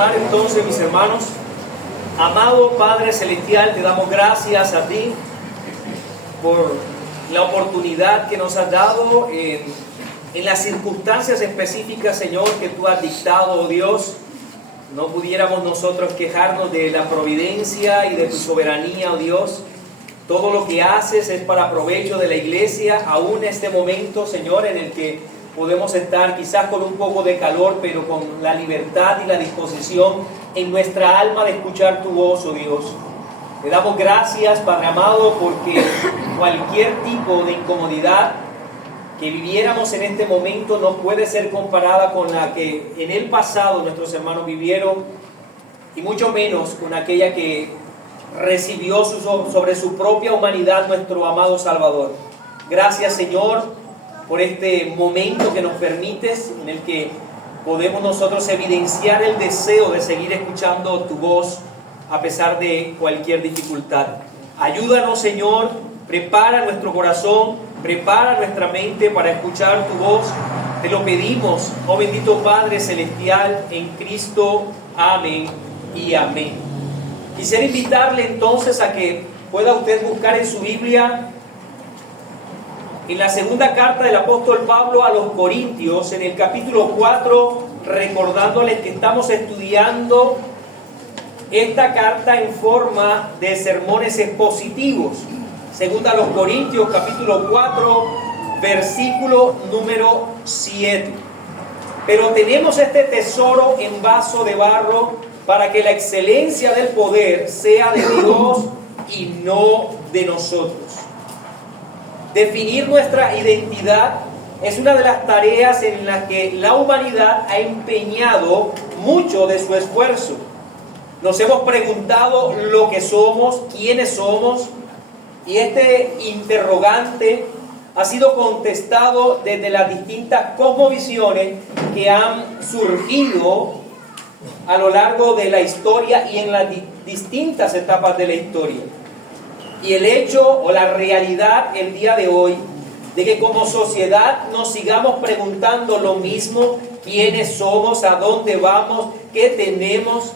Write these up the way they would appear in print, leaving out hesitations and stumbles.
orar entonces, mis hermanos. Amado Padre Celestial, te damos gracias a ti por la oportunidad que nos has dado en las circunstancias específicas, Señor, que tú has dictado, oh Dios. No pudiéramos nosotros quejarnos de la providencia y de tu soberanía, oh Dios. Todo lo que haces es para provecho de la iglesia, aún en este momento, Señor, en el que podemos estar quizás con un poco de calor, pero con la libertad y la disposición en nuestra alma de escuchar tu voz, oh Dios. Te damos gracias, Padre amado, porque cualquier tipo de incomodidad que viviéramos en este momento no puede ser comparada con la que en el pasado nuestros hermanos vivieron, y mucho menos con aquella que recibió sobre su propia humanidad nuestro amado Salvador. Gracias, Señor, por este momento que nos permites, en el que podemos nosotros evidenciar el deseo de seguir escuchando tu voz a pesar de cualquier dificultad. Ayúdanos, Señor, prepara nuestro corazón, prepara nuestra mente para escuchar tu voz. Te lo pedimos, oh bendito Padre Celestial, en Cristo. Amén y amén. Quisiera invitarle entonces a que pueda usted buscar en su Biblia, en la segunda carta del apóstol Pablo a los Corintios, en el capítulo 4, recordándoles que estamos estudiando esta carta en forma de sermones expositivos. Segunda a los Corintios, capítulo 4, versículo número 7. Pero tenemos este tesoro en vaso de barro para que la excelencia del poder sea de Dios y no de nosotros. Definir nuestra identidad es una de las tareas en las que la humanidad ha empeñado mucho de su esfuerzo. Nos hemos preguntado lo que somos, quiénes somos, y este interrogante ha sido contestado desde las distintas cosmovisiones que han surgido a lo largo de la historia y en las distintas etapas de la historia. Y el hecho o la realidad el día de hoy de que como sociedad nos sigamos preguntando lo mismo, quiénes somos, a dónde vamos, qué tenemos,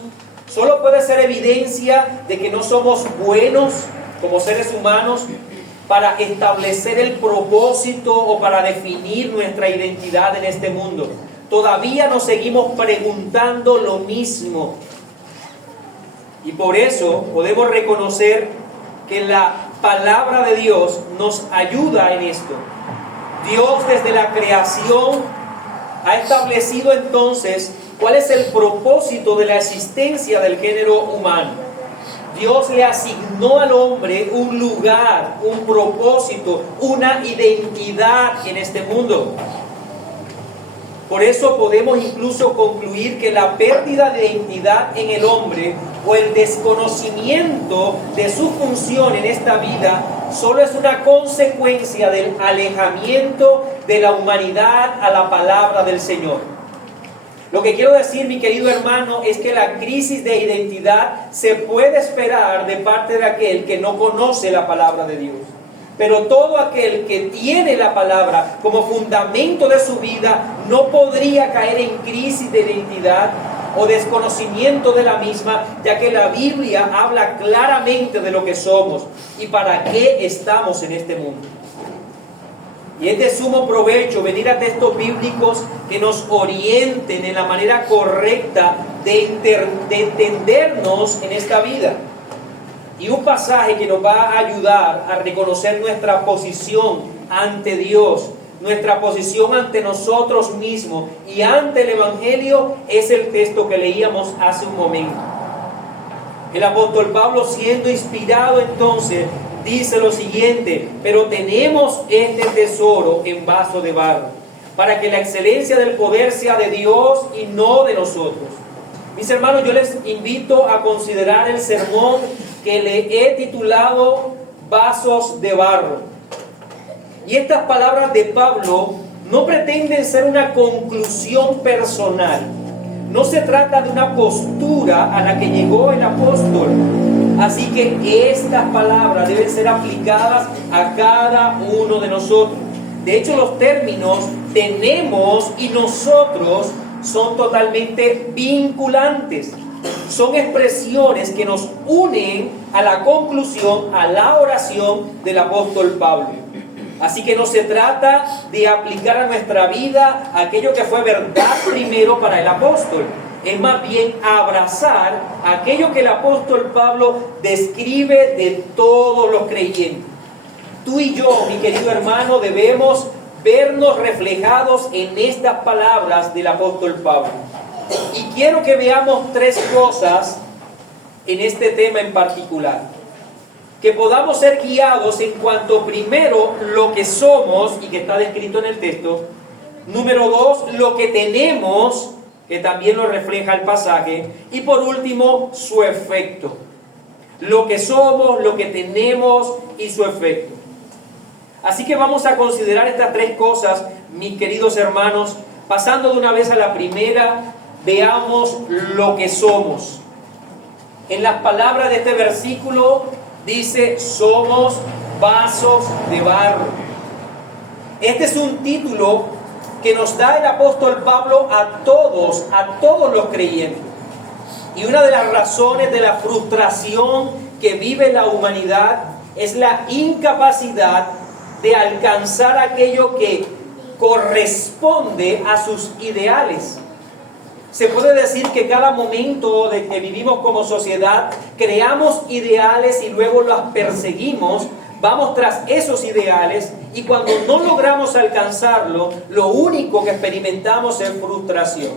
solo puede ser evidencia de que no somos buenos como seres humanos para establecer el propósito o para definir nuestra identidad en este mundo. Todavía nos seguimos preguntando lo mismo. Y por eso podemos reconocer que la palabra de Dios nos ayuda en esto. Dios desde la creación ha establecido entonces cuál es el propósito de la existencia del género humano. Dios le asignó al hombre un lugar, un propósito, una identidad en este mundo. Por eso podemos incluso concluir que la pérdida de identidad en el hombre o el desconocimiento de su función en esta vida solo es una consecuencia del alejamiento de la humanidad a la palabra del Señor. Lo que quiero decir, mi querido hermano, es que la crisis de identidad se puede esperar de parte de aquel que no conoce la palabra de Dios. Pero todo aquel que tiene la palabra como fundamento de su vida no podría caer en crisis de identidad o desconocimiento de la misma, ya que la Biblia habla claramente de lo que somos y para qué estamos en este mundo. Y es de sumo provecho venir a textos bíblicos que nos orienten en la manera correcta de entendernos en esta vida. Y un pasaje que nos va a ayudar a reconocer nuestra posición ante Dios, nuestra posición ante nosotros mismos y ante el Evangelio es el texto que leíamos hace un momento. El apóstol Pablo, siendo inspirado entonces, dice lo siguiente: pero tenemos este tesoro en vaso de barro, para que la excelencia del poder sea de Dios y no de nosotros. Mis hermanos, yo les invito a considerar el sermón que le he titulado Vasos de Barro. Y estas palabras de Pablo no pretenden ser una conclusión personal. No se trata de una postura a la que llegó el apóstol. Así que estas palabras deben ser aplicadas a cada uno de nosotros. De hecho, los términos tenemos y nosotros son totalmente vinculantes. Son expresiones que nos unen a la conclusión, a la oración del apóstol Pablo. Así que no se trata de aplicar a nuestra vida aquello que fue verdad primero para el apóstol. Es más bien abrazar aquello que el apóstol Pablo describe de todos los creyentes. Tú y yo, mi querido hermano, debemos vernos reflejados en estas palabras del apóstol Pablo. Y quiero que veamos tres cosas en este tema en particular. Que podamos ser guiados en cuanto primero lo que somos, y que está descrito en el texto. Número dos, lo que tenemos, que también lo refleja el pasaje. Y por último, su efecto. Lo que somos, lo que tenemos y su efecto. Así que vamos a considerar estas tres cosas, mis queridos hermanos. Pasando de una vez a la primera, veamos lo que somos. En las palabras de este versículo dice: somos vasos de barro. Este es un título que nos da el apóstol Pablo a todos los creyentes. Y una de las razones de la frustración que vive la humanidad es la incapacidad de alcanzar aquello que corresponde a sus ideales. Se puede decir que cada momento de que vivimos como sociedad creamos ideales y luego los perseguimos, vamos tras esos ideales, y cuando no logramos alcanzarlo, lo único que experimentamos es frustración.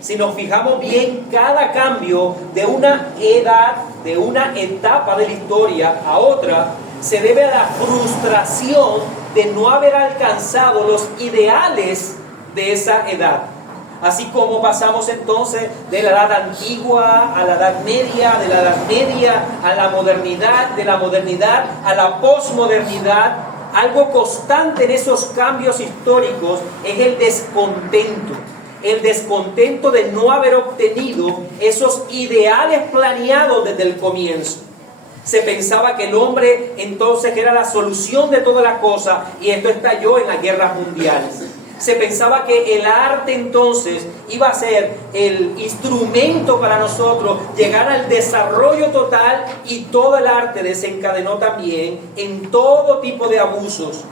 Si nos fijamos bien, cada cambio de una edad, de una etapa de la historia a otra, se debe a la frustración de no haber alcanzado los ideales de esa edad. Así como pasamos entonces de la edad antigua a la edad media, de la edad media a la modernidad, de la modernidad a la posmodernidad, algo constante en esos cambios históricos es el descontento. El descontento de no haber obtenido esos ideales planeados desde el comienzo. Se pensaba que el hombre entonces era la solución de todas las cosas, y esto estalló en las guerras mundiales. Se pensaba que el arte entonces iba a ser el instrumento para nosotros llegar al desarrollo total, y todo el arte desencadenó también en todo tipo de abusos.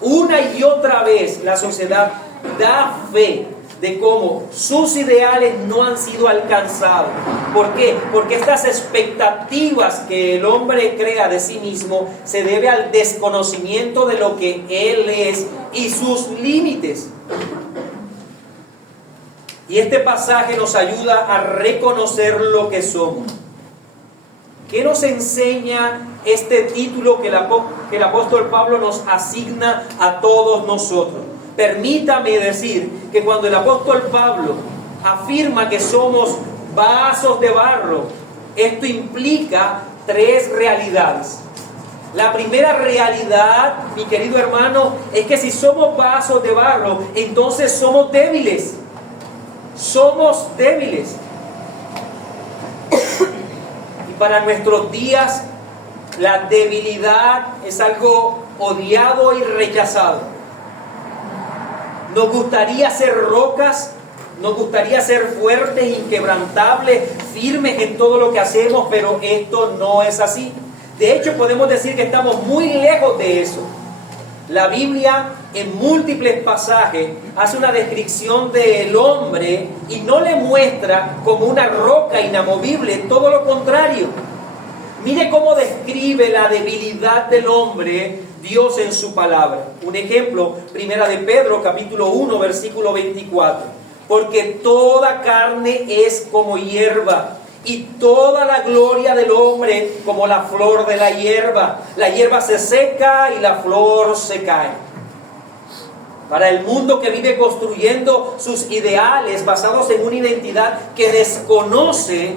Una y otra vez la sociedad da fe de cómo sus ideales no han sido alcanzados. ¿Por qué? Porque estas expectativas que el hombre crea de sí mismo se debe al desconocimiento de lo que él es y sus límites. Y este pasaje nos ayuda a reconocer lo que somos. ¿Qué nos enseña este título que el apóstol Pablo nos asigna a todos nosotros? Permítame decir que cuando el apóstol Pablo afirma que somos vasos de barro, esto implica tres realidades. La primera realidad, mi querido hermano, es que si somos vasos de barro, entonces somos débiles. Somos débiles. Y para nuestros días, la debilidad es algo odiado y rechazado. Nos gustaría ser rocas, nos gustaría ser fuertes, inquebrantables, firmes en todo lo que hacemos, pero esto no es así. De hecho, podemos decir que estamos muy lejos de eso. La Biblia, en múltiples pasajes, hace una descripción del hombre y no le muestra como una roca inamovible, todo lo contrario. Mire cómo describe la debilidad del hombre Dios en su palabra. Un ejemplo, primera de Pedro, capítulo 1, versículo 24. Porque toda carne es como hierba, y toda la gloria del hombre como la flor de la hierba. La hierba se seca y la flor se cae. Para el mundo que vive construyendo sus ideales basados en una identidad que desconoce,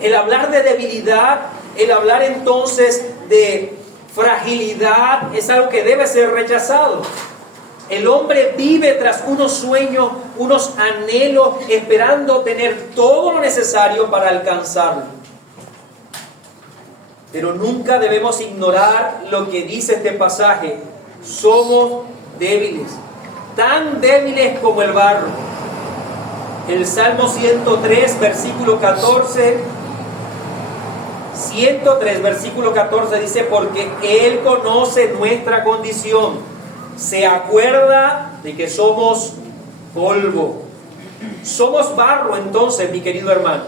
el hablar de debilidad, el hablar entonces de fragilidad es algo que debe ser rechazado. El hombre vive tras unos sueños, unos anhelos, esperando tener todo lo necesario para alcanzarlo. Pero nunca debemos ignorar lo que dice este pasaje. Somos débiles, tan débiles como el barro. El Salmo 103, versículo 14. 103, versículo 14 dice: porque Él conoce nuestra condición, se acuerda de que somos polvo. Somos barro entonces, mi querido hermano.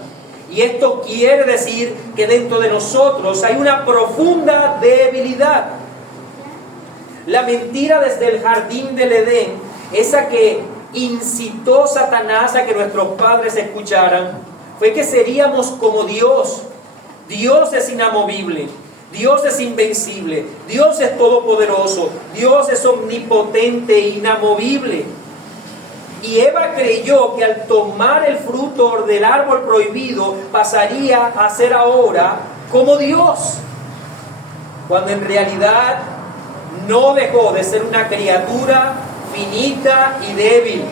Y esto quiere decir que dentro de nosotros hay una profunda debilidad. La mentira desde el jardín del Edén, esa que incitó Satanás a que nuestros padres escucharan, fue que seríamos como Dios. Dios es inamovible, Dios es invencible, Dios es todopoderoso, Dios es omnipotente e inamovible. Y Eva creyó que al tomar el fruto del árbol prohibido pasaría a ser ahora como Dios, cuando en realidad no dejó de ser una criatura finita y débil.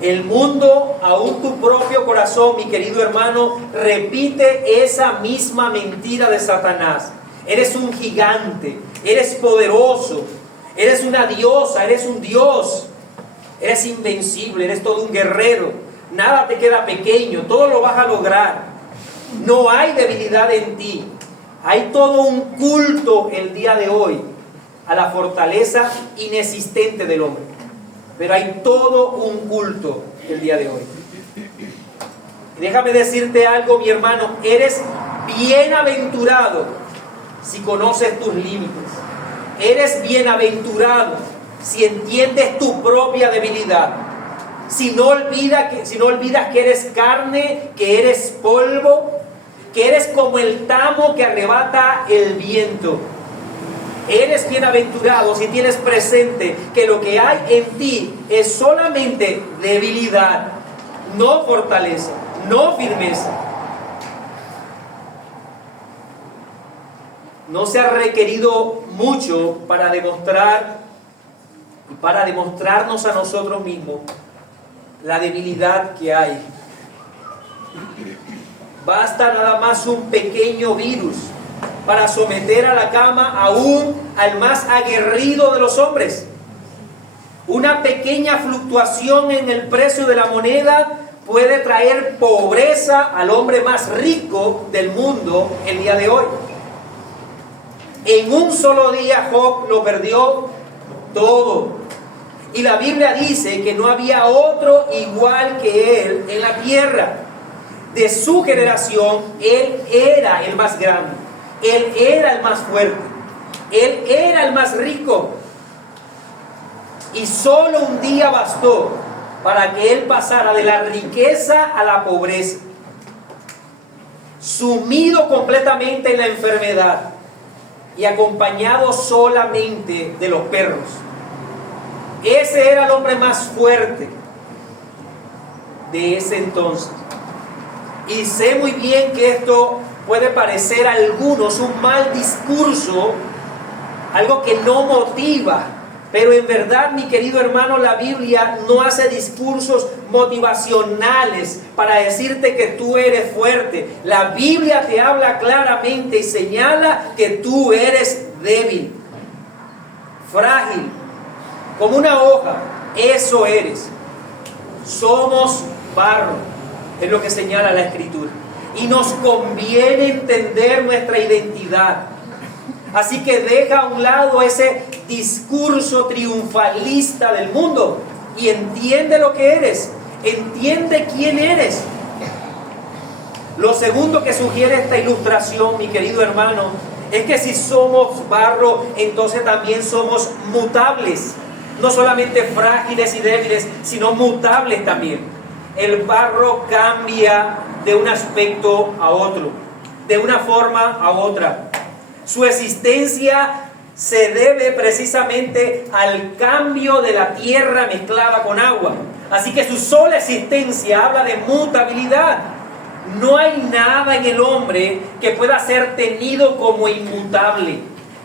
El mundo, aún tu propio corazón, mi querido hermano, repite esa misma mentira de Satanás. Eres un gigante, eres poderoso, eres una diosa, eres un dios, eres invencible, eres todo un guerrero. Nada te queda pequeño, todo lo vas a lograr. No hay debilidad en ti. Hay todo un culto el día de hoy a la fortaleza inexistente del hombre. Pero hay todo un culto el día de hoy. Déjame decirte algo, mi hermano. Eres bienaventurado si conoces tus límites. Eres bienaventurado si entiendes tu propia debilidad. Si no olvidas que eres carne, que eres polvo, que eres como el tamo que arrebata el viento. Eres bienaventurado si tienes presente que lo que hay en ti es solamente debilidad, no fortaleza, no firmeza. No se ha requerido mucho para demostrarnos a nosotros mismos la debilidad que hay. Basta nada más un pequeño virus para someter a la cama aún al más aguerrido de los hombres. Una pequeña fluctuación en el precio de la moneda puede traer pobreza al hombre más rico del mundo el día de hoy. En un solo día Job lo perdió todo. Y la Biblia dice que no había otro igual que él en la tierra. De su generación, él era el más grande. Él era el más fuerte. Él era el más rico. Y solo un día bastó para que él pasara de la riqueza a la pobreza. Sumido completamente en la enfermedad y acompañado solamente de los perros. Ese era el hombre más fuerte de ese entonces. Y sé muy bien que esto puede parecer a algunos un mal discurso, algo que no motiva, pero en verdad, mi querido hermano, la Biblia no hace discursos motivacionales para decirte que tú eres fuerte. La Biblia te habla claramente y señala que tú eres débil, frágil, como una hoja. Eso eres. Somos barro, es lo que señala la Escritura. Y nos conviene entender nuestra identidad. Así que deja a un lado ese discurso triunfalista del mundo y entiende lo que eres. Entiende quién eres. Lo segundo que sugiere esta ilustración, mi querido hermano, es que si somos barro, entonces también somos mutables. No solamente frágiles y débiles, sino mutables también. El barro cambia de un aspecto a otro, de una forma a otra. Su existencia se debe precisamente al cambio de la tierra mezclada con agua. Así que su sola existencia habla de mutabilidad. No hay nada en el hombre que pueda ser tenido como inmutable.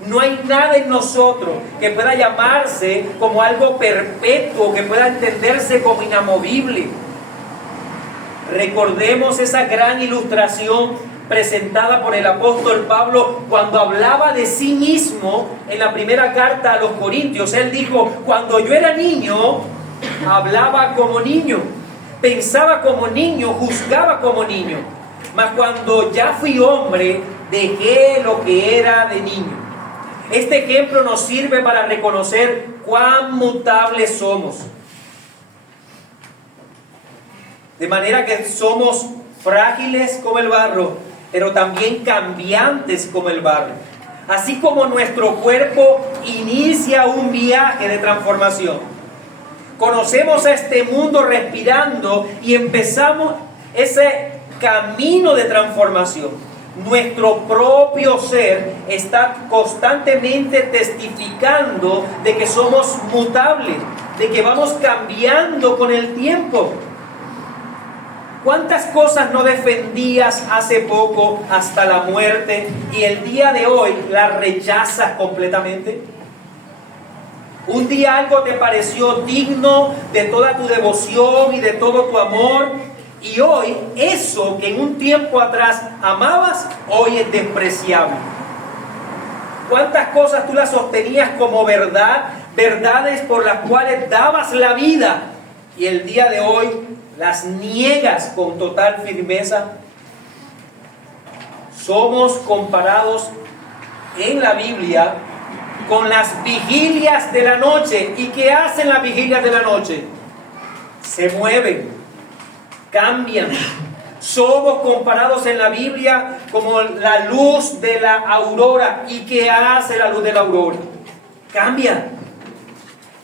No hay nada en nosotros que pueda llamarse como algo perpetuo, que pueda entenderse como inamovible. Recordemos esa gran ilustración presentada por el apóstol Pablo cuando hablaba de sí mismo en la primera carta a los Corintios. Él dijo: cuando yo era niño, hablaba como niño, pensaba como niño, juzgaba como niño. Mas cuando ya fui hombre, dejé lo que era de niño. Este ejemplo nos sirve para reconocer cuán mutables somos. De manera que somos frágiles como el barro, pero también cambiantes como el barro. Así como nuestro cuerpo inicia un viaje de transformación. Conocemos a este mundo respirando y empezamos ese camino de transformación. Nuestro propio ser está constantemente testificando de que somos mutables, de que vamos cambiando con el tiempo. ¿Cuántas cosas no defendías hace poco hasta la muerte y el día de hoy las rechazas completamente? Un día algo te pareció digno de toda tu devoción y de todo tu amor, y hoy eso que en un tiempo atrás amabas, hoy es despreciable. ¿Cuántas cosas tú las sostenías como verdad, verdades por las cuales dabas la vida, y el día de hoy las niegas con total firmeza? Somos comparados en la Biblia con las vigilias de la noche. ¿Y qué hacen las vigilias de la noche? Se mueven, cambian. Somos comparados en la Biblia como la luz de la aurora. ¿Y qué hace la luz de la aurora? Cambia.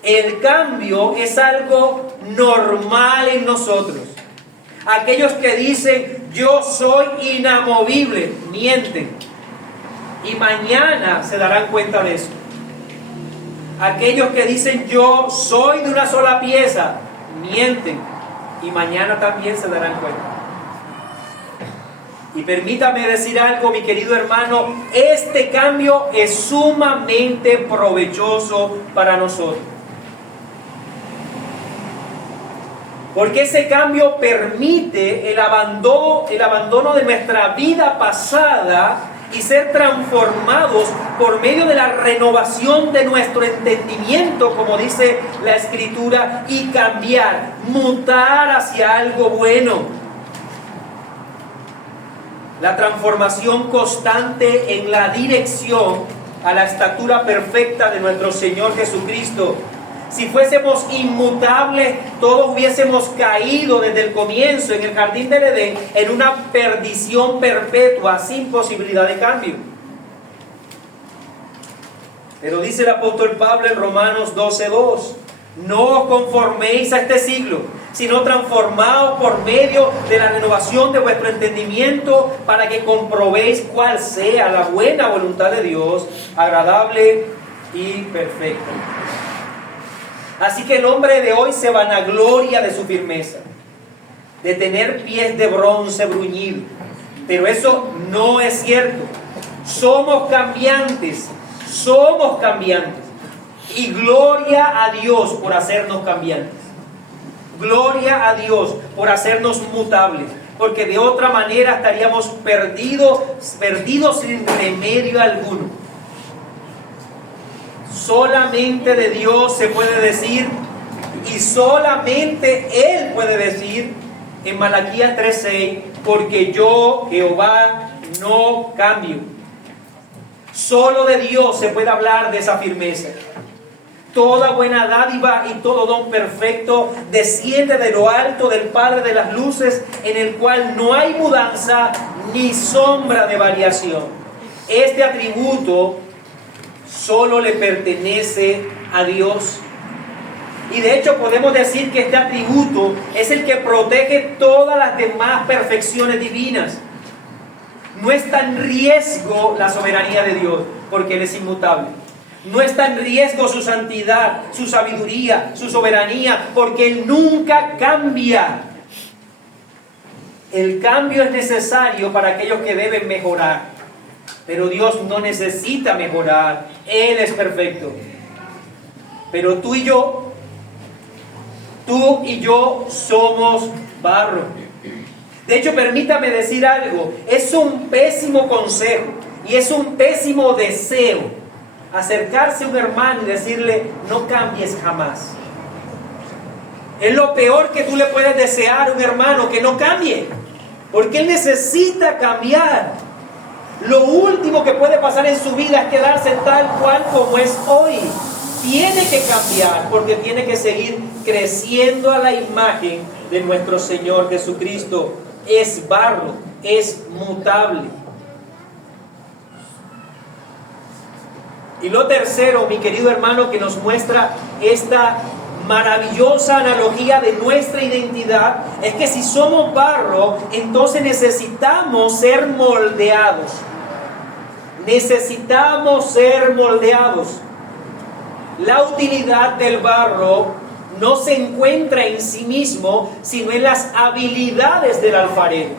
El cambio es algo normal en nosotros. Aquellos que dicen yo soy inamovible, mienten. Y mañana se darán cuenta de eso. Aquellos que dicen yo soy de una sola pieza, mienten. Y mañana también se darán cuenta. Y permítame decir algo, mi querido hermano, este cambio es sumamente provechoso para nosotros. Porque ese cambio permite el abandono de nuestra vida pasada y ser transformados por medio de la renovación de nuestro entendimiento, como dice la Escritura, y cambiar, mutar hacia algo bueno. La transformación constante en la dirección a la estatura perfecta de nuestro Señor Jesucristo. Si fuésemos inmutables, todos hubiésemos caído desde el comienzo en el jardín del Edén en una perdición perpetua sin posibilidad de cambio. Pero dice el apóstol Pablo en Romanos 12:2: no os conforméis a este siglo, sino transformaos por medio de la renovación de vuestro entendimiento, para que comprobéis cuál sea la buena voluntad de Dios, agradable y perfecta. Así que el hombre de hoy se vanagloria de su firmeza, de tener pies de bronce bruñido. Pero eso no es cierto. Somos cambiantes. Y gloria a Dios por hacernos cambiantes. Gloria a Dios por hacernos mutables. Porque de otra manera estaríamos perdidos sin remedio alguno. Solamente de Dios se puede decir, y solamente Él puede decir en Malaquías 3:6, porque yo, Jehová, no cambio. Solo de Dios se puede hablar de esa firmeza. Toda buena dádiva y todo don perfecto desciende de lo alto del Padre de las luces, en el cual no hay mudanza ni sombra de variación. Este atributo solo le pertenece a Dios. Y de hecho podemos decir que este atributo es el que protege todas las demás perfecciones divinas. No está en riesgo la soberanía de Dios, porque Él es inmutable. No está en riesgo su santidad, su sabiduría, su soberanía, porque Él nunca cambia. El cambio es necesario para aquellos que deben mejorar. Pero Dios no necesita mejorar. Él es perfecto. Pero tú y yo somos barro. De hecho, permítame decir algo. Es un pésimo consejo y es un pésimo deseo acercarse a un hermano y decirle: no cambies jamás. Es lo peor que tú le puedes desear a un hermano, que no cambie, porque él necesita cambiar. Lo último que puede pasar en su vida es quedarse tal cual como es hoy. Tiene que cambiar, porque tiene que seguir creciendo a la imagen de nuestro Señor Jesucristo. Es barro, es mutable. Y lo tercero, mi querido hermano, que nos muestra esta maravillosa analogía de nuestra identidad, es que si somos barro, entonces necesitamos ser moldeados. Necesitamos ser moldeados. La utilidad del barro no se encuentra en sí mismo, sino en las habilidades del alfarero,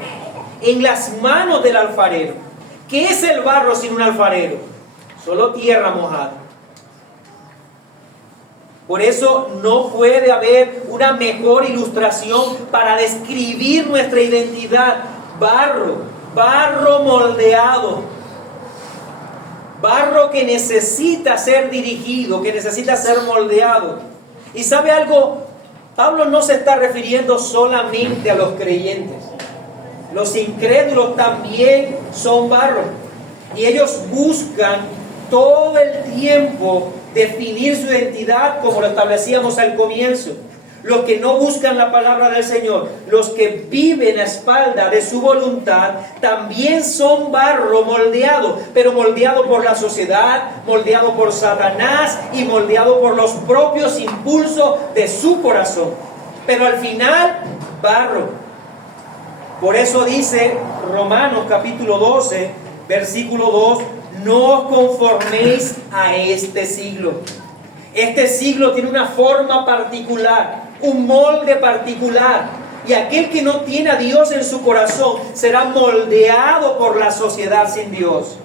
en las manos del alfarero. ¿Qué es el barro sin un alfarero? Solo tierra mojada. Por eso no puede haber una mejor ilustración para describir nuestra identidad. Barro moldeado. Barro que necesita ser dirigido, que necesita ser moldeado. ¿Y sabe algo? Pablo no se está refiriendo solamente a los creyentes. Los incrédulos también son barro. Y ellos buscan todo el tiempo definir su identidad como lo establecíamos al comienzo. Los que no buscan la palabra del Señor, los que viven a espalda de su voluntad, también son barro moldeado, pero moldeado por la sociedad, moldeado por Satanás y moldeado por los propios impulsos de su corazón. Pero al final, barro. Por eso dice Romanos capítulo 12, versículo 2, no os conforméis a este siglo. Este siglo tiene una forma particular, un molde particular. Y aquel que no tiene a Dios en su corazón será moldeado por la sociedad sin Dios.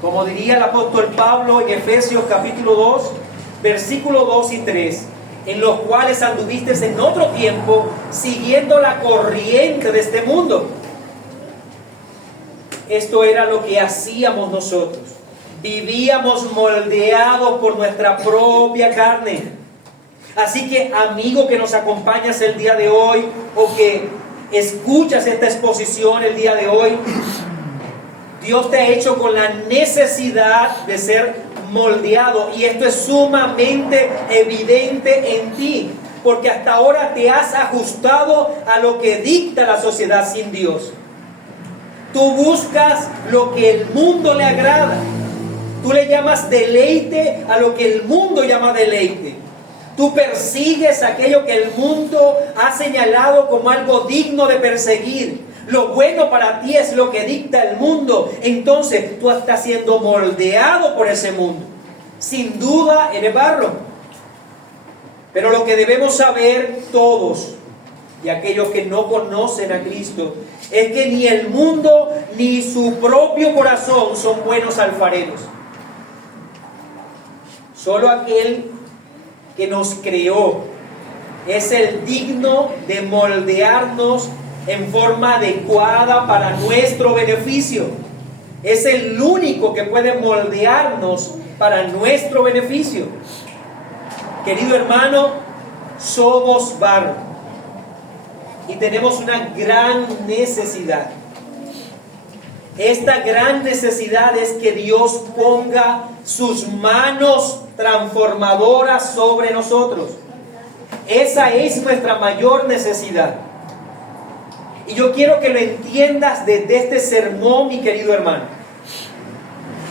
Como diría el apóstol Pablo en Efesios capítulo 2, versículos 2 y 3, en los cuales anduviste en otro tiempo siguiendo la corriente de este mundo. Esto era lo que hacíamos nosotros. Vivíamos moldeados por nuestra propia carne. Así que, amigo que nos acompañas el día de hoy, o que escuchas esta exposición el día de hoy, Dios te ha hecho con la necesidad de ser moldeado, y esto es sumamente evidente en ti, porque hasta ahora te has ajustado a lo que dicta la sociedad sin Dios. Tú buscas lo que el mundo le agrada. Tú le llamas deleite a lo que el mundo llama deleite. Tú persigues aquello que el mundo ha señalado como algo digno de perseguir. Lo bueno para ti es lo que dicta el mundo. Entonces tú estás siendo moldeado por ese mundo. Sin duda eres barro. Pero lo que debemos saber todos, y aquellos que no conocen a Cristo, es que ni el mundo ni su propio corazón son buenos alfareros. Solo aquel que nos creó es el digno de moldearnos en forma adecuada para nuestro beneficio. Es el único que puede moldearnos para nuestro beneficio. Querido hermano, somos barro y tenemos una gran necesidad. Esta gran necesidad es que Dios ponga sus manos transformadoras sobre nosotros. Esa es nuestra mayor necesidad. Y yo quiero que lo entiendas desde este sermón, mi querido hermano.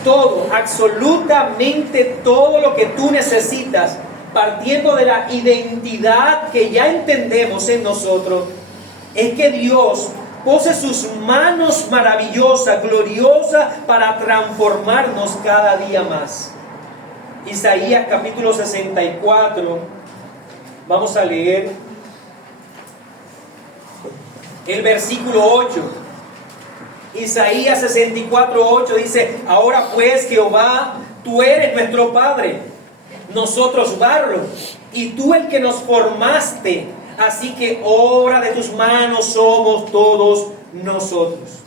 Todo, absolutamente todo lo que tú necesitas, partiendo de la identidad que ya entendemos en nosotros, es que Dios pose sus manos maravillosas, gloriosas, para transformarnos cada día más. Isaías capítulo 64, vamos a leer el versículo 8. Isaías 64, 8 dice: ahora pues, Jehová, tú eres nuestro Padre, nosotros barro, y tú el que nos formaste, así que obra de tus manos somos todos nosotros.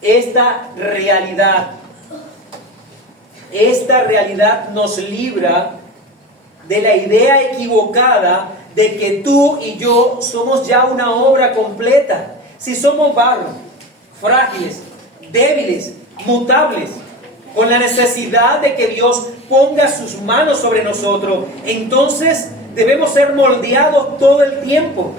Esta realidad nos libra de la idea equivocada de que tú y yo somos ya una obra completa. Si somos barro, frágiles, débiles, mutables, con la necesidad de que Dios ponga sus manos sobre nosotros, entonces debemos ser moldeados todo el tiempo.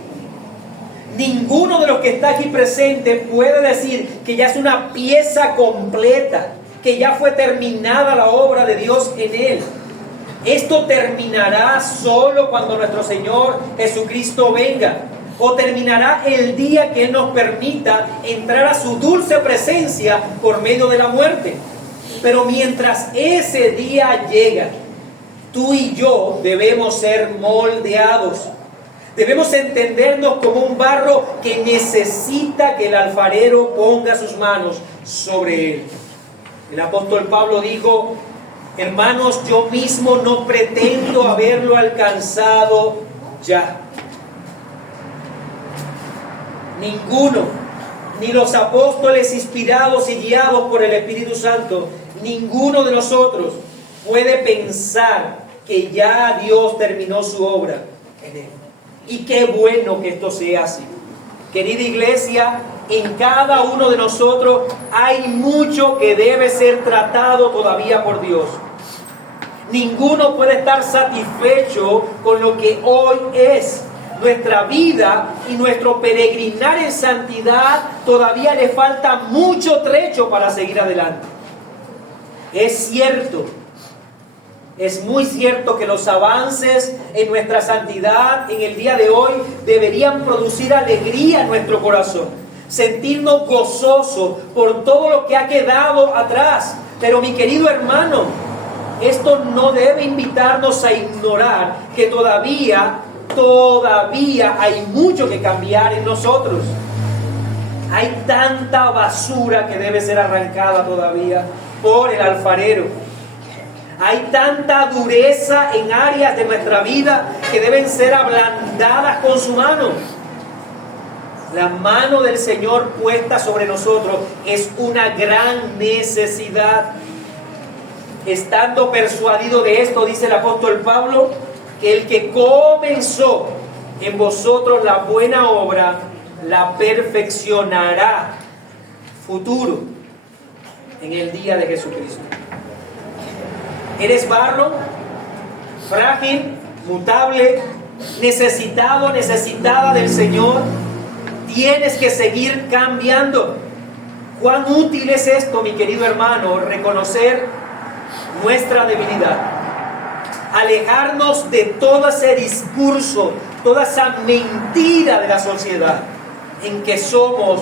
Ninguno de los que está aquí presente puede decir que ya es una pieza completa, que ya fue terminada la obra de Dios en él. Esto terminará solo cuando nuestro Señor Jesucristo venga, o terminará el día que Él nos permita entrar a su dulce presencia por medio de la muerte. Pero mientras ese día llega, tú y yo debemos ser moldeados. Debemos entendernos como un barro que necesita que el alfarero ponga sus manos sobre él. El apóstol Pablo dijo: hermanos, yo mismo no pretendo haberlo alcanzado ya. Ninguno, ni los apóstoles inspirados y guiados por el Espíritu Santo, ninguno de nosotros puede pensar que ya Dios terminó su obra en él. Y qué bueno que esto sea así. Querida iglesia, en cada uno de nosotros hay mucho que debe ser tratado todavía por Dios. Ninguno puede estar satisfecho con lo que hoy es. Nuestra vida y nuestro peregrinar en santidad todavía le falta mucho trecho para seguir adelante. Es cierto, es muy cierto que los avances en nuestra santidad en el día de hoy deberían producir alegría en nuestro corazón, sentirnos gozosos por todo lo que ha quedado atrás. Pero mi querido hermano, esto no debe invitarnos a ignorar que todavía hay mucho que cambiar en nosotros. Hay tanta basura que debe ser arrancada todavía por el alfarero. Hay tanta dureza en áreas de nuestra vida que deben ser ablandadas con su mano. La mano del Señor puesta sobre nosotros es una gran necesidad. Estando persuadido de esto, dice el apóstol Pablo, que el que comenzó en vosotros la buena obra, la perfeccionará futuro en el día de Jesucristo. Eres barro, frágil, mutable, necesitado, necesitada del Señor. Tienes que seguir cambiando. ¿Cuán útil es esto, mi querido hermano? Reconocer nuestra debilidad. Alejarnos de todo ese discurso, toda esa mentira de la sociedad en que somos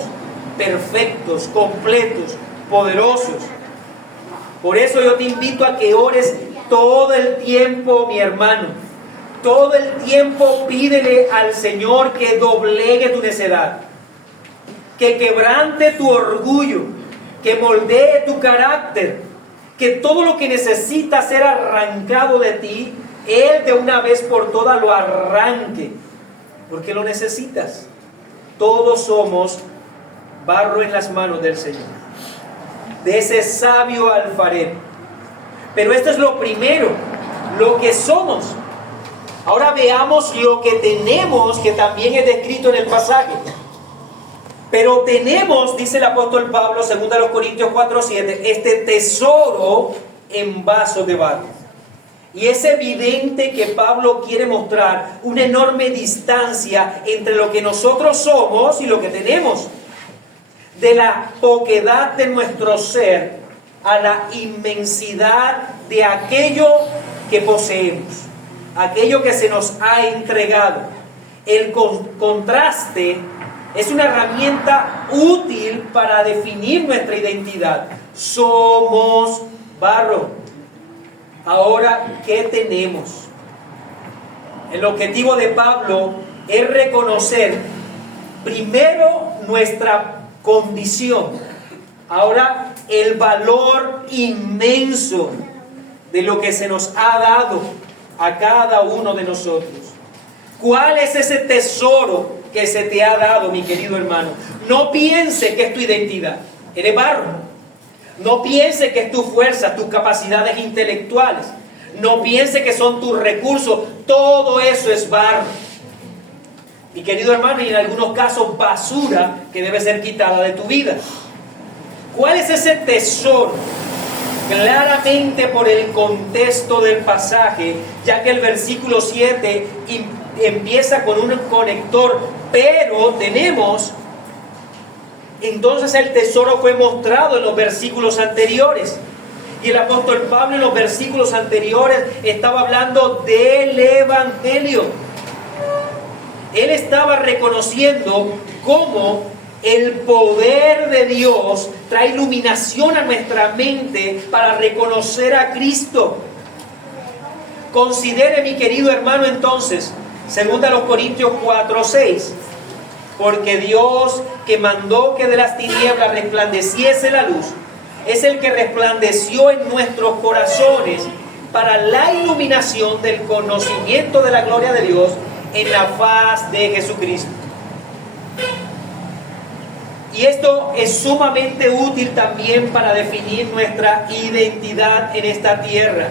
perfectos, completos, poderosos. Por eso yo te invito a que ores todo el tiempo, mi hermano. Todo el tiempo pídele al Señor que doblegue tu necedad, que quebrante tu orgullo, que moldee tu carácter, que todo lo que necesita ser arrancado de ti, Él de una vez por todas lo arranque, porque lo necesitas. Todos somos barro en las manos del Señor, de ese sabio alfarero. Pero esto es lo primero, lo que somos. Ahora veamos lo que tenemos, que también es descrito en el pasaje. Pero tenemos, dice el apóstol Pablo, 2 Corintios 4:7, este tesoro en vasos de barro. Y es evidente que Pablo quiere mostrar una enorme distancia entre lo que nosotros somos y lo que tenemos. De la poquedad de nuestro ser a la inmensidad de aquello que poseemos, aquello que se nos ha entregado. El contraste es una herramienta útil para definir nuestra identidad. Somos barro. Ahora, ¿qué tenemos? El objetivo de Pablo es reconocer primero nuestra condición. Ahora, el valor inmenso de lo que se nos ha dado a cada uno de nosotros. ¿Cuál es ese tesoro que se te ha dado, mi querido hermano? No piense que es tu identidad. Eres barro. No piense que es tu fuerza, tus capacidades intelectuales. No piense que son tus recursos. Todo eso es barro. Mi querido hermano, y en algunos casos basura que debe ser quitada de tu vida. ¿Cuál es ese tesoro? Claramente por el contexto del pasaje, ya que el versículo 7 empieza con un conector, pero tenemos, entonces el tesoro fue mostrado en los versículos anteriores. Y el apóstol Pablo en los versículos anteriores estaba hablando del Evangelio. Él estaba reconociendo cómo el poder de Dios trae iluminación a nuestra mente para reconocer a Cristo. Considere, mi querido hermano, entonces, 2 Corintios 4:6, porque Dios, que mandó que de las tinieblas resplandeciese la luz, es el que resplandeció en nuestros corazones para la iluminación del conocimiento de la gloria de Dios en la faz de Jesucristo. Y esto es sumamente útil también para definir nuestra identidad en esta tierra.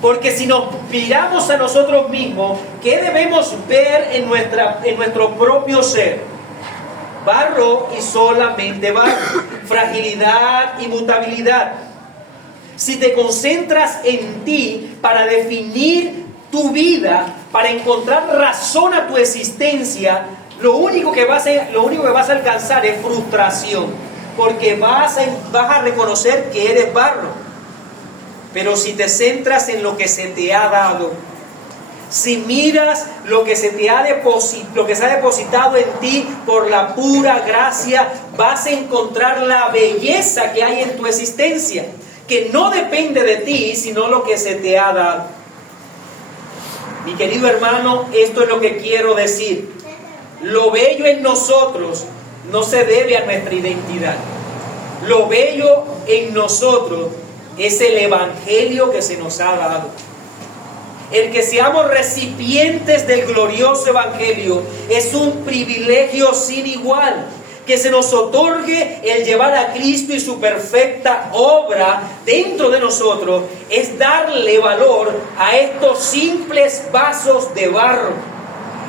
Porque si nos miramos a nosotros mismos, ¿qué debemos ver en nuestro propio ser? Barro y solamente barro. Fragilidad y mutabilidad. Si te concentras en ti para definir tu vida, para encontrar razón a tu existencia, lo único que vas a alcanzar es frustración, porque vas a reconocer que eres barro. Pero si te centras en lo que se te ha dado, si miras lo que se ha depositado en ti por la pura gracia, vas a encontrar la belleza que hay en tu existencia, que no depende de ti, sino lo que se te ha dado. Mi querido hermano, esto es lo que quiero decir. Lo bello en nosotros no se debe a nuestra identidad. Lo bello en nosotros es el Evangelio que se nos ha dado. El que seamos recipientes del glorioso Evangelio es un privilegio sin igual. Que se nos otorgue el llevar a Cristo y su perfecta obra dentro de nosotros es darle valor a estos simples vasos de barro.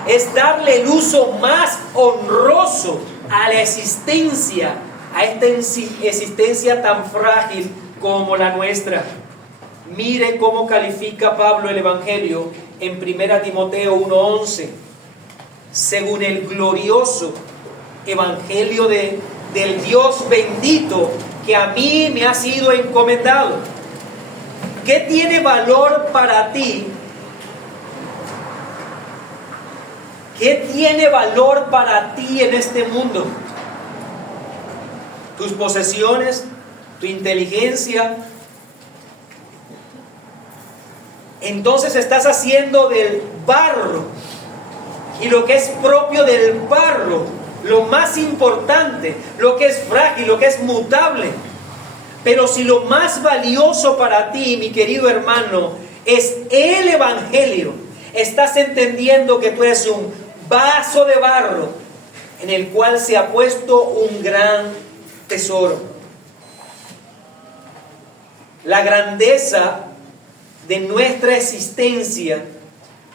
Es darle el uso más honroso a la existencia, a esta existencia tan frágil como la nuestra. Miren cómo califica Pablo el Evangelio en 1 Timoteo 1:11. Según el glorioso Evangelio del Dios bendito que a mí me ha sido encomendado. ¿Qué tiene valor para ti? ¿Qué tiene valor para ti en este mundo? ¿Tus posesiones? ¿Tu inteligencia? Entonces estás haciendo del barro y lo que es propio del barro, lo más importante, lo que es frágil, lo que es mutable. Pero si lo más valioso para ti, mi querido hermano, es el Evangelio, estás entendiendo que tú eres un vaso de barro en el cual se ha puesto un gran tesoro. La grandeza de nuestra existencia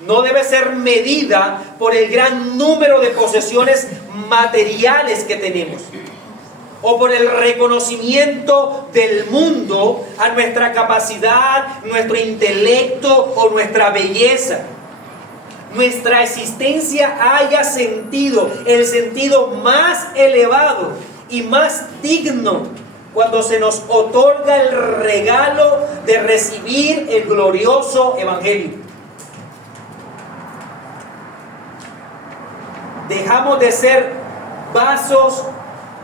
no debe ser medida por el gran número de posesiones materiales que tenemos o por el reconocimiento del mundo a nuestra capacidad, nuestro intelecto o nuestra belleza. Nuestra existencia haya sentido, el sentido más elevado y más digno cuando se nos otorga el regalo de recibir el glorioso Evangelio. Dejamos de ser vasos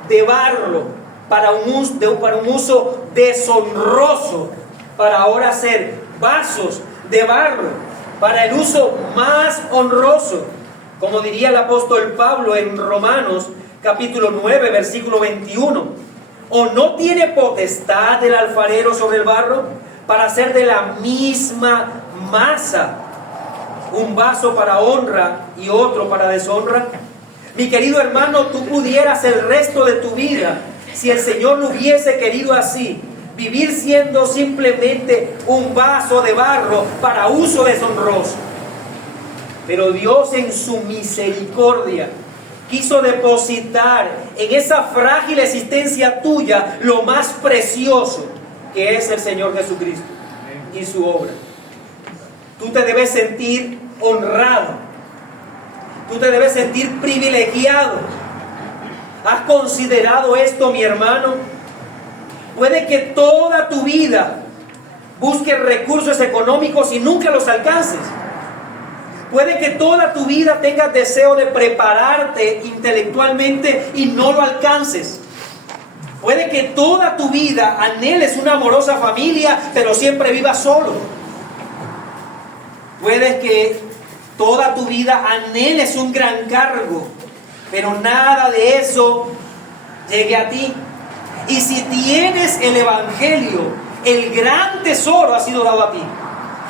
de barro para un uso deshonroso, para ahora ser vasos de barro para el uso más honroso, como diría el apóstol Pablo en Romanos capítulo 9 versículo 21. ¿O no tiene potestad el alfarero sobre el barro para hacer de la misma masa un vaso para honra y otro para deshonra? Mi querido hermano, tú pudieras el resto de tu vida, si el Señor lo hubiese querido así, vivir siendo simplemente un vaso de barro para uso deshonroso. Pero Dios en su misericordia quiso depositar en esa frágil existencia tuya lo más precioso que es el Señor Jesucristo y su obra. Tú te debes sentir honrado. Tú te debes sentir privilegiado. ¿Has considerado esto, mi hermano? Puede que toda tu vida busques recursos económicos y nunca los alcances. Puede que toda tu vida tengas deseo de prepararte intelectualmente y no lo alcances. Puede que toda tu vida anheles una amorosa familia, pero siempre vivas solo. Puede que toda tu vida anheles un gran cargo, pero nada de eso llegue a ti. Y si tienes el Evangelio, el gran tesoro ha sido dado a ti.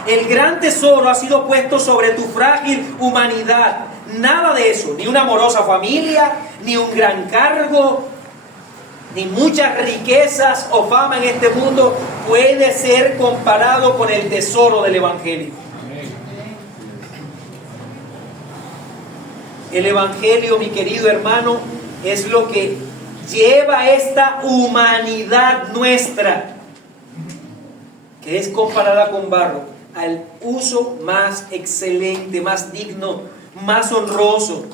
El gran tesoro ha sido puesto sobre tu frágil humanidad. Nada de eso, ni una amorosa familia, ni un gran cargo, ni muchas riquezas o fama en este mundo puede ser comparado con el tesoro del Evangelio. El Evangelio, mi querido hermano, es lo que lleva esta humanidad nuestra, que es comparada con barro, al uso más excelente, más digno, más honroso,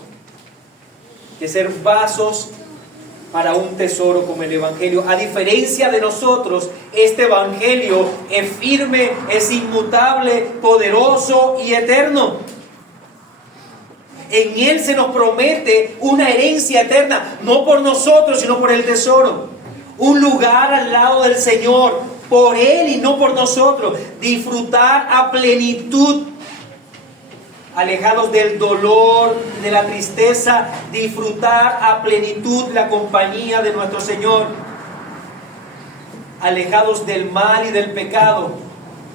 que ser vasos para un tesoro como el Evangelio. A diferencia de nosotros, este Evangelio es firme, es inmutable, poderoso y eterno. En Él se nos promete una herencia eterna, no por nosotros, sino por el tesoro. Un lugar al lado del Señor, por Él y no por nosotros. Disfrutar a plenitud, alejados del dolor, de la tristeza, disfrutar a plenitud la compañía de nuestro Señor. Alejados del mal y del pecado.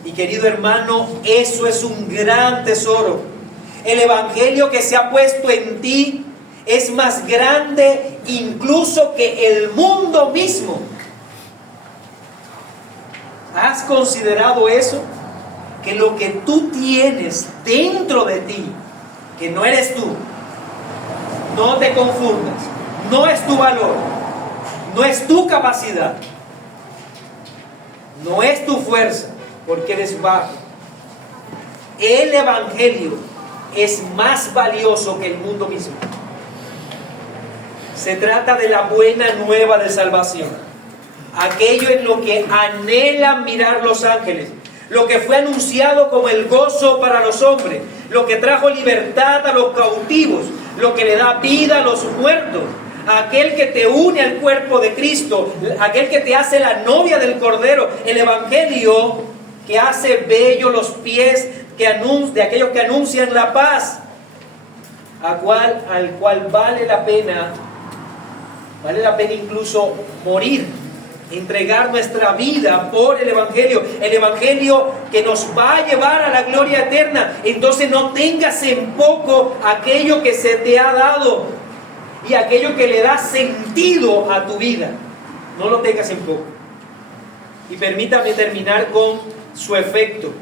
Y querido hermano, eso es un gran tesoro. El Evangelio que se ha puesto en ti es más grande incluso que el mundo mismo. ¿Has considerado eso? Que lo que tú tienes dentro de ti, que no eres tú, no te confundas, no es tu valor, no es tu capacidad, no es tu fuerza, porque eres bajo. El Evangelio es más valioso que el mundo mismo. Se trata de la buena nueva de salvación, aquello en lo que anhelan mirar los ángeles, lo que fue anunciado como el gozo para los hombres, lo que trajo libertad a los cautivos, lo que le da vida a los muertos, aquel que te une al cuerpo de Cristo, aquel que te hace la novia del Cordero, el Evangelio que hace bello los pies de aquellos que anuncian la paz, al cual vale la pena incluso morir, entregar nuestra vida por el Evangelio que nos va a llevar a la gloria eterna. Entonces no tengas en poco aquello que se te ha dado y aquello que le da sentido a tu vida. No lo tengas en poco. Y permítame terminar con su efecto.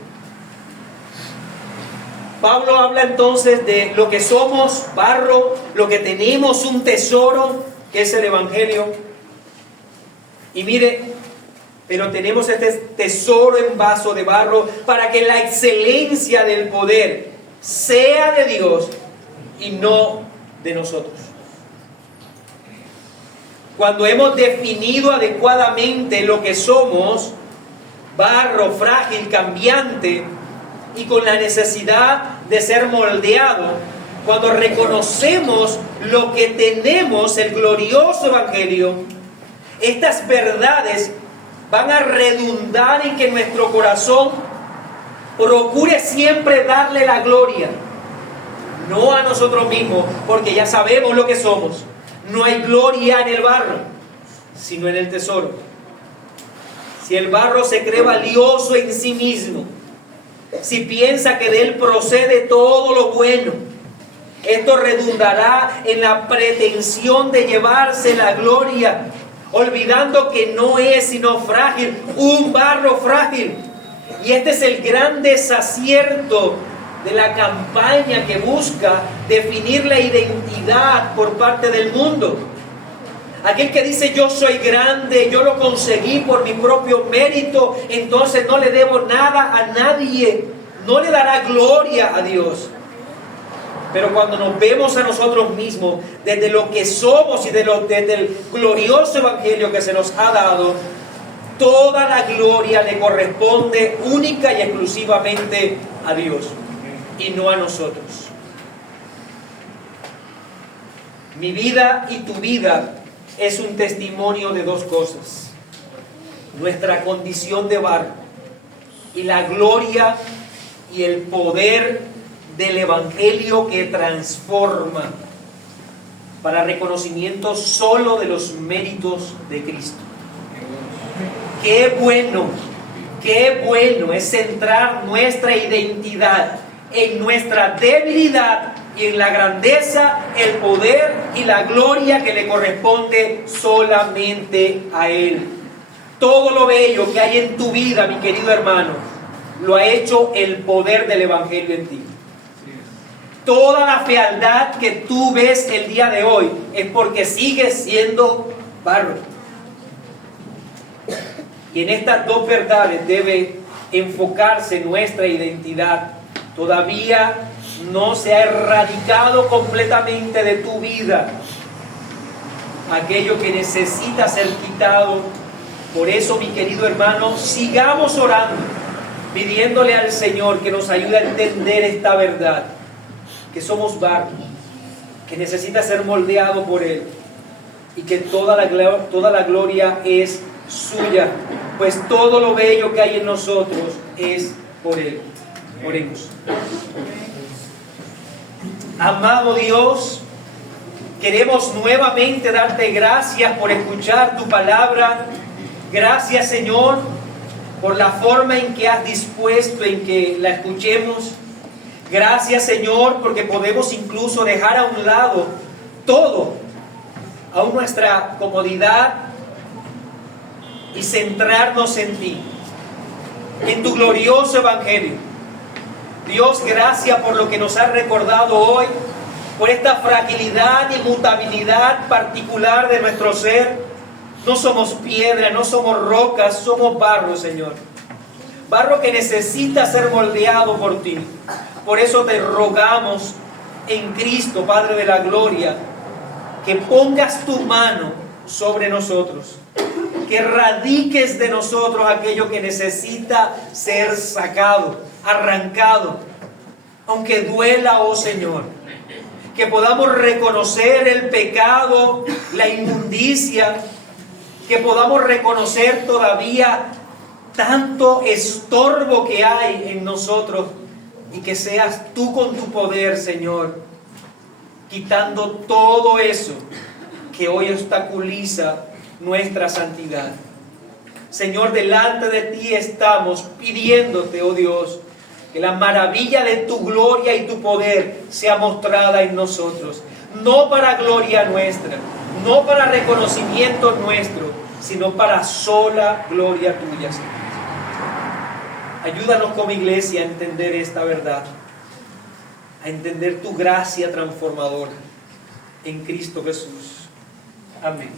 Pablo habla entonces de lo que somos, barro, lo que tenemos, un tesoro, que es el Evangelio. Y mire, pero tenemos este tesoro en vaso de barro para que la excelencia del poder sea de Dios y no de nosotros. Cuando hemos definido adecuadamente lo que somos, barro frágil, cambiante, y con la necesidad de ser moldeado, cuando reconocemos lo que tenemos, el glorioso Evangelio, estas verdades van a redundar en que nuestro corazón procure siempre darle la gloria, no a nosotros mismos, porque ya sabemos lo que somos. No hay gloria en el barro, sino en el tesoro. Si el barro se cree valioso en sí mismo, si piensa que de él procede todo lo bueno, esto redundará en la pretensión de llevarse la gloria, olvidando que no es sino frágil, un barro frágil. Y este es el gran desacierto de la campaña que busca definir la identidad por parte del mundo. Aquel que dice yo soy grande, yo lo conseguí por mi propio mérito, entonces no le debo nada a nadie, no le dará gloria a Dios. Pero cuando nos vemos a nosotros mismos desde lo que somos y desde el glorioso evangelio que se nos ha dado, toda la gloria le corresponde única y exclusivamente a Dios y no a nosotros. Mi vida y tu vida es un testimonio de dos cosas: nuestra condición de barro y la gloria y el poder del evangelio que transforma, para reconocimiento solo de los méritos de Cristo. Qué bueno es centrar nuestra identidad en nuestra debilidad y en la grandeza, el poder y la gloria que le corresponde solamente a Él. Todo lo bello que hay en tu vida, mi querido hermano, lo ha hecho el poder del evangelio en ti. Toda la fealdad que tú ves el día de hoy es porque sigues siendo barro. Y en estas dos verdades debe enfocarse nuestra identidad. Todavía no se ha erradicado completamente de tu vida aquello que necesita ser quitado. Por eso, mi querido hermano, sigamos orando, pidiéndole al Señor que nos ayude a entender esta verdad, que somos barro, que necesita ser moldeado por Él, y que toda la gloria es suya, pues todo lo bello que hay en nosotros es por Él. Oremos. Amado Dios, queremos nuevamente darte gracias por escuchar tu palabra. Gracias, Señor, por la forma en que has dispuesto en que la escuchemos. Gracias, Señor, porque podemos incluso dejar a un lado todo, aún nuestra comodidad, y centrarnos en ti, en tu glorioso evangelio. Dios, gracias por lo que nos has recordado hoy, por esta fragilidad y mutabilidad particular de nuestro ser. No somos piedra, no somos rocas, somos barro, Señor. Barro que necesita ser moldeado por ti. Por eso te rogamos en Cristo, Padre de la gloria, que pongas tu mano sobre nosotros, que erradiques de nosotros aquello que necesita ser sacado, arrancado, aunque duela, oh Señor. Que podamos reconocer el pecado, la inmundicia, que podamos reconocer todavía tanto estorbo que hay en nosotros, y que seas tú con tu poder, Señor, quitando todo eso que hoy obstaculiza nuestra santidad. Señor, delante de ti estamos pidiéndote, oh Dios, que la maravilla de tu gloria y tu poder sea mostrada en nosotros, no para gloria nuestra, no para reconocimiento nuestro, sino para sola gloria tuya, Señor. Ayúdanos como iglesia a entender esta verdad, a entender tu gracia transformadora en Cristo Jesús. Amén.